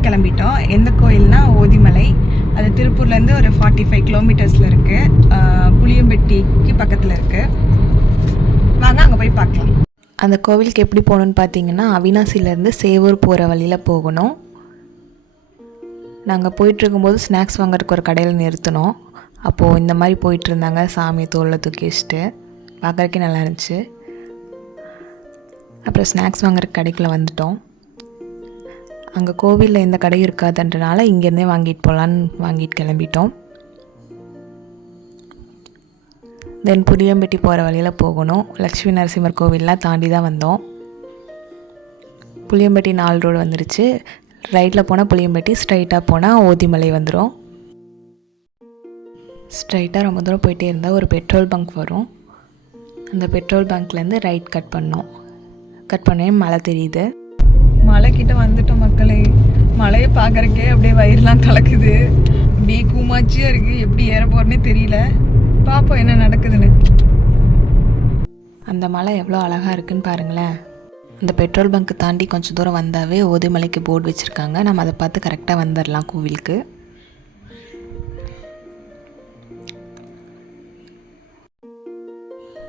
கோவில் கிளம்பிட்டோம். எந்த கோயில்னா ஓதிமலை. அது திருப்பூர்லேருந்து ஒரு 45 கிலோமீட்டர்ஸில் இருக்குது. புளியம்பட்டிக்கு பக்கத்தில் இருக்குது. வாங்க அங்கே போய் பார்க்கலாம். அந்த கோவிலுக்கு எப்படி போகணுன்னு பார்த்தீங்கன்னா, அவினாசிலேருந்து சேவூர் போகிற வழியில் போகணும். நாங்கள் போயிட்டுருக்கும்போது ஸ்நாக்ஸ் வாங்குறதுக்கு ஒரு கடையில் நிறுத்தினோம். அப்போது இந்த மாதிரி போயிட்டுருந்தாங்க, சாமி தோளில் தூக்கி வச்சுட்டு. பார்க்குறக்கே நல்லா இருந்துச்சு. அப்புறம் ஸ்நாக்ஸ் வாங்குறதுக்கு கடைக்குள்ள வந்துட்டோம். அங்கே கோவிலில் எந்த கடையும் இருக்காதுன்றனால இங்கேருந்தே வாங்கிட்டு போகலான்னு வாங்கிட்டு கிளம்பிட்டோம். தென் புளியம்பட்டி போகிற வழியில் போகணும். லக்ஷ்மி நரசிம்மர் கோவிலெலாம் தாண்டி தான் வந்தோம். புளியம்பட்டி 4 ரோடு வந்துருச்சு. ரைட்டில் போனால் புளியம்பட்டி, ஸ்ட்ரைட்டாக போனால் ஓதிமலை வந்துடும். ஸ்ட்ரைட்டாக ரொம்ப தூரம் போயிட்டே இருந்தால் ஒரு பெட்ரோல் பங்க் வரும். அந்த பெட்ரோல் பங்க்லேருந்து ரைட் கட் பண்ணோம். கட் பண்ணே மலை தெரியுது. மலைக்கிட்ட வந்துட்டோம் மக்களே. மலையை பார்க்குறக்கே அப்படியே வயிறுலாம் கலக்குது. அப்படியே கூமாச்சியாக இருக்குது. எப்படி ஏற போகிறேன்னே தெரியல. பார்ப்போம் என்ன நடக்குதுன்னு. அந்த மலை எவ்வளோ அழகாக இருக்குதுன்னு பாருங்களேன். அந்த பெட்ரோல் பங்க் தாண்டி கொஞ்சம் தூரம் வந்தாவே ஓதிமலைக்கு போர்டு வச்சுருக்காங்க. நம்ம அதை பார்த்து கரெக்டாக வந்துடலாம் கோவிலுக்கு.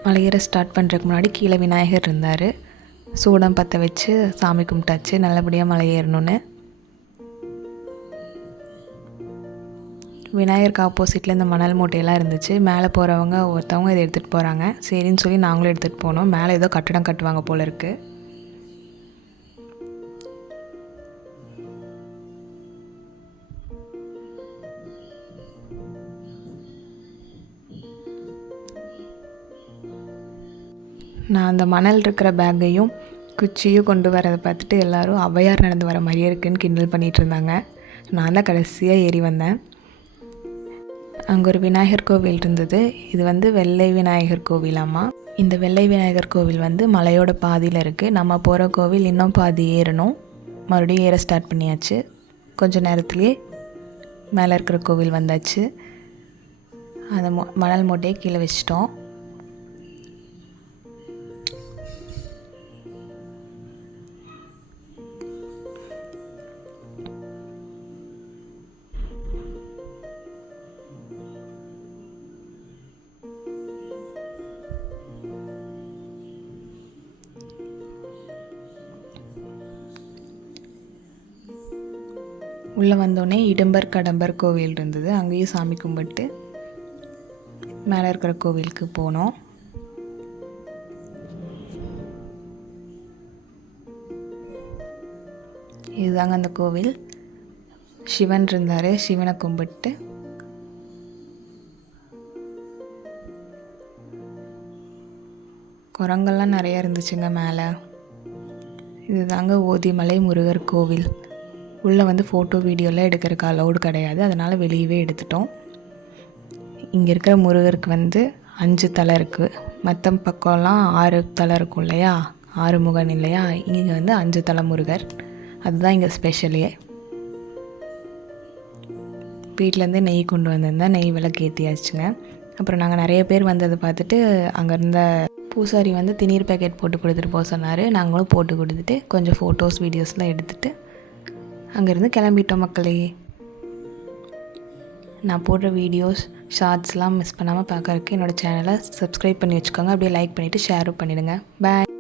மலையேற ஸ்டார்ட் பண்ணுறதுக்கு முன்னாடி கீழே விநாயகர் இருந்தார். சூடம் பற்ற வச்சு சாமி கும்பிட்டாச்சு, நல்லபடியாக மலை ஏறணுன்னு. விநாயகருக்கு ஆப்போசிட்டில் இந்த மணல் மூட்டையெல்லாம் இருந்துச்சு. மேலே போகிறவங்க ஒருத்தவங்க இதை எடுத்துகிட்டு போகிறாங்க. சரின்னு சொல்லி நாங்களும் எடுத்துகிட்டு போனோம். மேலே ஏதோ கட்டடம் கட்டுவாங்க போல் இருக்குது. நான் அந்த மணல் இருக்கிற பேக்கையும் குச்சியும் கொண்டு வரதை பார்த்துட்டு எல்லோரும் ஔவையார் நடந்து வர மாதிரியே இருக்குதுன்னு கிண்டல் பண்ணிகிட்டு இருந்தாங்க. நான் தான் கடைசியாக ஏறி வந்தேன். அங்கே ஒரு விநாயகர் கோவில் இருந்தது. இது வந்து வெள்ளை விநாயகர் கோவிலாமா. இந்த வெள்ளை விநாயகர் கோவில் வந்து மலையோட பாதியில் இருக்குது. நம்ம போகிற கோவில் இன்னும் பாதி ஏறணும். மறுபடியும் ஏற ஸ்டார்ட் பண்ணியாச்சு. கொஞ்சம் நேரத்துலேயே மேலே இருக்கிற கோவில் வந்தாச்சு. அந்த மணல் மூட்டையை கீழே வச்சிட்டோம். உள்ளே வந்தோடனே இடும்பர் கடம்பர் கோவில் இருந்தது. அங்கேயும் சாமி கும்பிட்டு மேலே இருக்கிற கோவிலுக்கு போனோம். இதுதாங்க அந்த கோவில். சிவன் இருந்தார். சிவனை கும்பிட்டு குரங்கெல்லாம் நிறையா இருந்துச்சுங்க மேலே. இதுதாங்க ஓதிமலை முருகர் கோவில். உள்ளே வந்து ஃபோட்டோ வீடியோலாம் எடுக்கிறதுக்கு அலௌடு கிடையாது. அதனால் வெளியவே எடுத்துட்டோம். இங்கே இருக்கிற முருகருக்கு வந்து 5 தலை இருக்குது. மற்ற பக்கம்லாம் 6 தலை இருக்கும் இல்லையா, 6 முகன் இல்லையா. இங்கே வந்து 5 தலை முருகர். அதுதான் இங்கே ஸ்பெஷலே. வீட்டிலேருந்து நெய் கொண்டு வந்திருந்தேன். நெய் விளக்கு ஏற்றியாச்சுங்க. அப்புறம் நாங்கள் நிறைய பேர் வந்ததை பார்த்துட்டு அங்கே இருந்த பூசாரி வந்து திணீர் பேக்கெட் போட்டு கொடுத்துட்டு போக சொன்னார். நாங்களும் போட்டு கொடுத்துட்டு கொஞ்சம் ஃபோட்டோஸ் வீடியோஸ்லாம் எடுத்துகிட்டு அங்கேருந்து கிளம்பிட்டோம் மக்களே. நான் போடுற வீடியோஸ் ஷார்ட்ஸ்லாம் மிஸ் பண்ணாமல் பார்க்கறதுக்கு என்னோடய சேனலை சப்ஸ்கிரைப் பண்ணி வச்சுக்கோங்க. அப்படியே லைக் பண்ணிவிட்டு ஷேரும் பண்ணிவிடுங்க. பாய்.